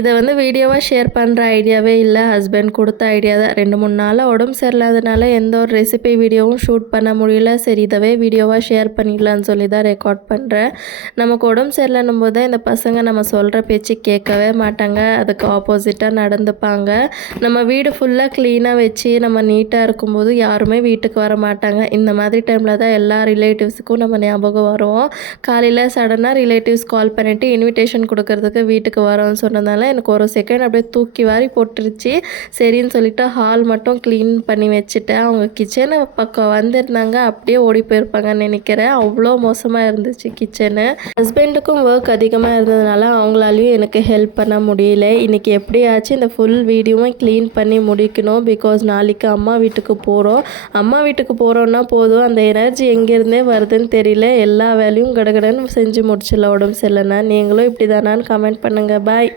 இதை வந்து வீடியோவாக ஷேர் பண்ணுற ஐடியாவே இல்லை, ஹஸ்பண்ட் கொடுத்த ஐடியா தான். 2-3 நாளாக உடம்பு சரியில்லாதனால எந்த ஒரு ரெசிபி வீடியோவும் ஷூட் பண்ண முடியல. சரி இதவே வீடியோவாக ஷேர் பண்ணிடலான்னு சொல்லி தான் ரெக்கார்ட் பண்ணுறேன். நமக்கு உடம்பு சரியில்லைன்னும் போது தான் இந்த பசங்க நம்ம சொல்கிற பேச்சு கேட்கவே மாட்டாங்க, அதுக்கு ஆப்போசிட்டாக நடந்துப்பாங்க. நம்ம வீடு ஃபுல்லாக க்ளீனாக வச்சு நம்ம நீட்டாக இருக்கும்போது யாருமே வீட்டுக்கு வர மாட்டாங்க. இந்த மாதிரி டைமில் தான் எல்லா ரிலேட்டிவ்ஸுக்கும் நம்ம ஞாபகம் வரும். காலையில் சடனாக ரிலேட்டிவ்ஸ் கால் பண்ணிவிட்டு இன்விடேஷன் கொடுக்கறதுக்கு வீட்டுக்கு வரோன்னு சொன்னதால எனக்கு ஒரு செகண்ட் அப்படியே தூக்கி வாரி போட்டுருச்சு. சரின்னு சொல்லிட்டு ஹால் மட்டும் க்ளீன் பண்ணி வச்சுட்டேன். அவங்க கிச்சனு பக்கம் வந்திருந்தாங்க, அப்படியே ஓடி போயிருப்பாங்கன்னு நினைக்கிறேன். அவ்வளோ மோசமாக இருந்துச்சு கிச்சனு. ஹஸ்பண்டுக்கும் ஒர்க் அதிகமாக இருந்ததுனால அவங்களாலையும் எனக்கு ஹெல்ப் பண்ண முடியல. இன்றைக்கி எப்படியாச்சும் இந்த ஃபுல் வீடியோவும் க்ளீன் பண்ணி முடிக்கணும். பிகாஸ் நாளைக்கு அம்மா வீட்டுக்கு போகிறோம். அம்மா வீட்டுக்கு போகிறோன்னா போதும், அந்த எனர்ஜி எங்கேருந்தே வருதுன்னு தெரியல. எல்லா வேலையும் கடகடன்னு செஞ்சு முடிச்சிடலாம் உடம்பு சரியில்லைன்னா. நீங்களும் இப்படி தானான்னு கமெண்ட் பண்ணுங்கள். பாய்.